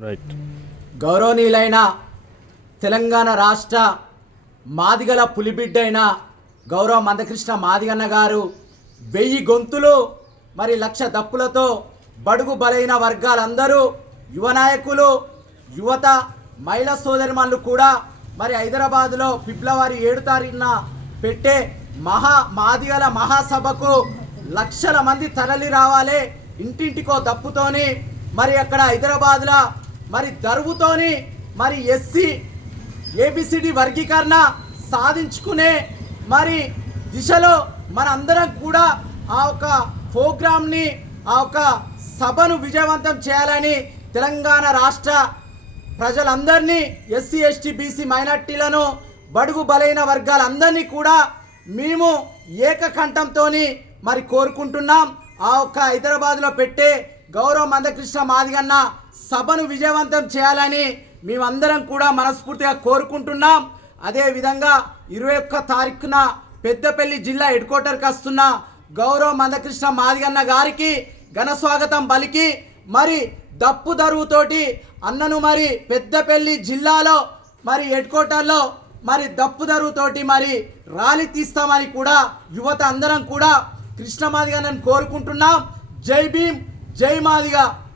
Right గౌరవనీయులైన తెలంగాణ రాష్ట్ర మాదిగల పులిబిడ్డైన గౌరవ మందకృష్ణ మాదిగన్న గారు వెయ్యి గొంతులు మరి లక్ష దప్పులతో బడుగు బలైన వర్గాలందరూ యువ నాయకులు యువత మహిళా సోదరిమణులు కూడా మరి హైదరాబాద్లో ఫిబ్రవరి ఏడు తారీఖున పెట్టే మహా మాదిగల మహాసభకు లక్షల మంది తరలి రావాలి. ఇంటింటికో దప్పుతోని మరి అక్కడ హైదరాబాద్లో మరి దరువుతోని మరి ఎస్సీ ఏబిసిడి వర్గీకరణ సాధించుకునే మరి దిశలో మనందరం కూడా ఆ ఒక ప్రోగ్రామ్ని ఆ ఒక సభను విజయవంతం చేయాలని తెలంగాణ రాష్ట్ర ప్రజలందరినీ ఎస్సీ ఎస్టీ బీసీ మైనార్టీలను బడుగు బలైన వర్గాలందరినీ కూడా మేము ఏకకంఠంతో మరి కోరుకుంటున్నాం. ఆ ఒక్క హైదరాబాద్లో పెట్టే గౌరవ మందకృష్ణ మాదిగన్న సభను విజయవంతం చేయాలని మేమందరం కూడా మనస్ఫూర్తిగా కోరుకుంటున్నాం. అదేవిధంగా ఇరవై ఒక్క తారీఖున పెద్దపల్లి జిల్లా హెడ్ క్వార్టర్కి వస్తున్న గౌరవ మందకృష్ణ మాదిగన్న గారికి ఘన స్వాగతం పలికి మరి దప్పు దరువుతోటి అన్నను మరి పెద్దపల్లి జిల్లాలో మరి హెడ్ క్వార్టర్లో మరి దప్పు దరువుతోటి మరి ర్యాలీ తీస్తామని కూడా యువత అందరం కూడా కృష్ణ మాదిగన్నని కోరుకుంటున్నాం. జై భీమ్. జై మాదిగా.